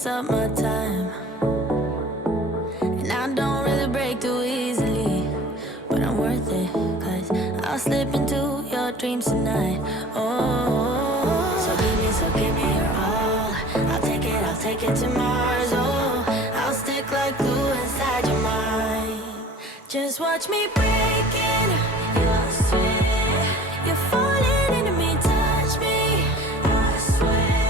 takes up my time. And I don't really break too easily, but I'm worth it, 'cause I'll slip into your dreams tonight. Oh, so give me your all. I'll take it to Mars. Oh, I'll stick like glue inside your mind. Just watch me breaking your sweat. You're falling into me, touch me. I swear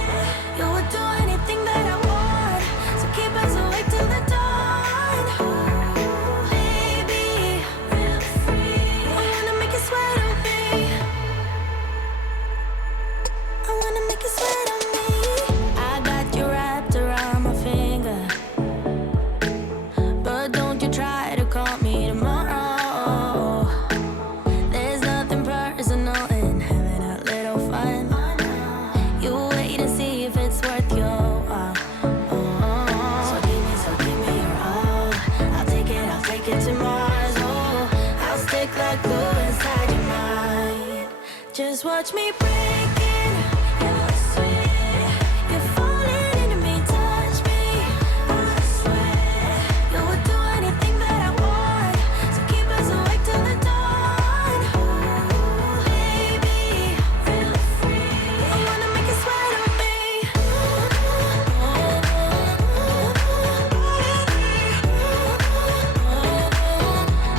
you would do anything that I want, so keep us awake till the dawn. Ooh, baby, feel free. I wanna make you sweat on me. I wanna make you sweat on me. I got you wrapped around my finger, but don't you try to call me tomorrow. There's nothing personal in having a little fun. You wait and see if it's worth your while. So give me your all. I'll take it to Mars. Oh, I'll stick like glue inside your mind. Just watch me breaking your sweat. You're falling into me, touch me. I swear you would do anything that I want, so keep us awake till the dawn. Ooh, baby, feel free. I wanna make you sweat on me.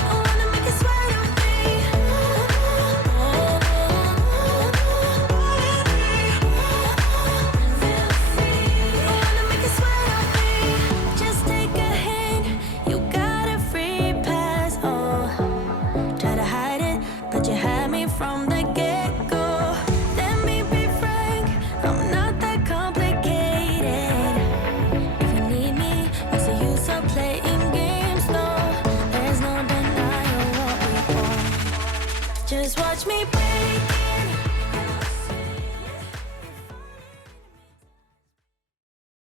I wanna make you sweat on me. Feel free. I wanna make you sweat on me. Just take a hint, you got a free pass. Oh, try to hide it, but you had me from the get-go. Let me be frank, I'm not that complicated. If you need me, what's the use of playing games though? There's no denying what we want. Just watch me break